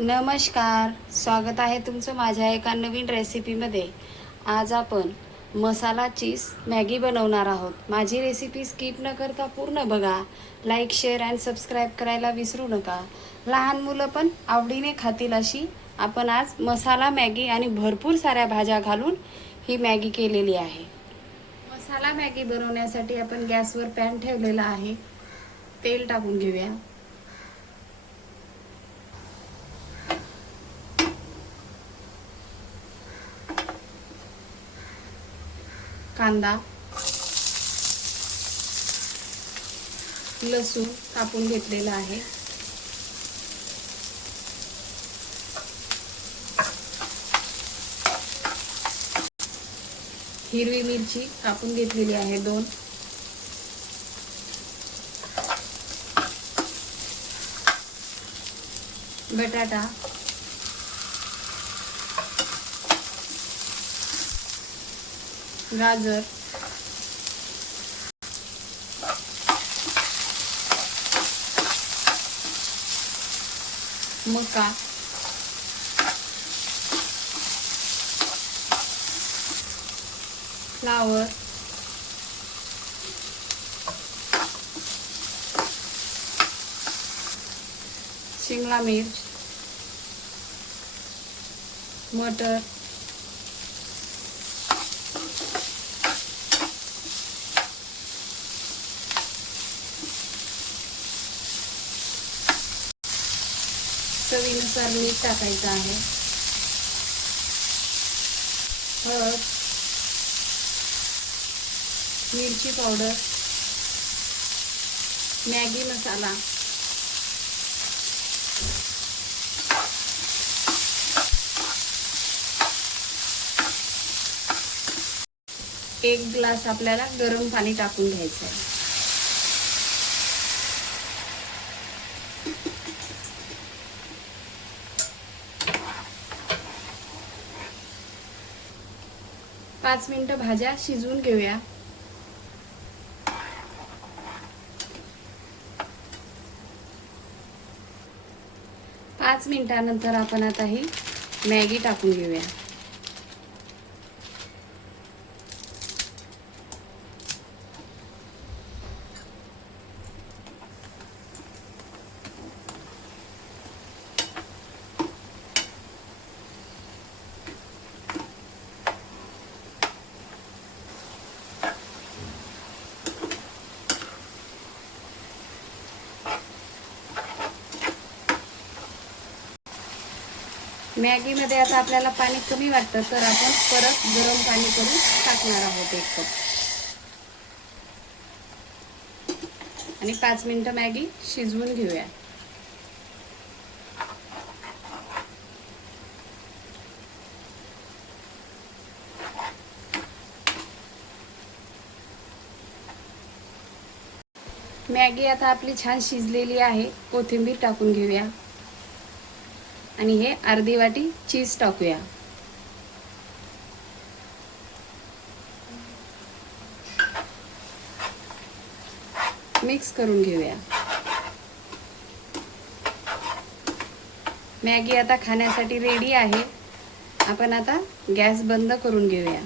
नमस्कार, स्वागत आहे तुमचं माझ्या एका नवीन रेसिपीमध्ये। आज आपण मसाला चीज मॅगी बनवणार आहोत। माझी रेसिपी स्किप न करता पूर्ण बघा। लाईक, शेअर आणि सबस्क्राईब करायला विसरू नका। लहान मुलं पण आवडीने खातील अशी आपण आज मसाला मॅगी आणि भरपूर साऱ्या भाज्या घालून ही मॅगी केलेली आहे। मसाला मॅगी बनवण्यासाठी आपण गॅसवर पॅन ठेवलेला आहे। तेल टाकून घेऊया। कांदा, लसूण कापून घेतलेला आहे, हिरवी मिरची कापून घेतलेली आहे 2, बटाटा, गाजर, मका, फ्लावर, शिमला मिर्च, मटर, चवीनुसार मीठ टाकायचं आहे, हळद, मिरची पावडर, मॅगी मसाला, एक ग्लास आपल्याला गरम पाणी टाकून घ्यायचं आहे। पाच मिनिटं भाज्या शिजवून घेऊया। पाच मिनिटानंतर आपण आता ही मॅगी टाकून घेऊया। मॅगी मध्ये आता आपल्याला पाणी कमी वाटतं तर आपण परत गरम पाणी करून टाकणार आहोत 1 कप, आणि 5 मिनिटं मॅगी शिजवून घेऊया। मॅगी आता आपली छान शिजलेली आहे। कोथिंबीर टाकून घेऊया आणि हे अर्धी वाटी चीज टाकूया। मिक्स करून घेऊया। मॅगी आता खाण्यासाठी रेडी आहे। आपण आता गॅस बंद करून घेऊया।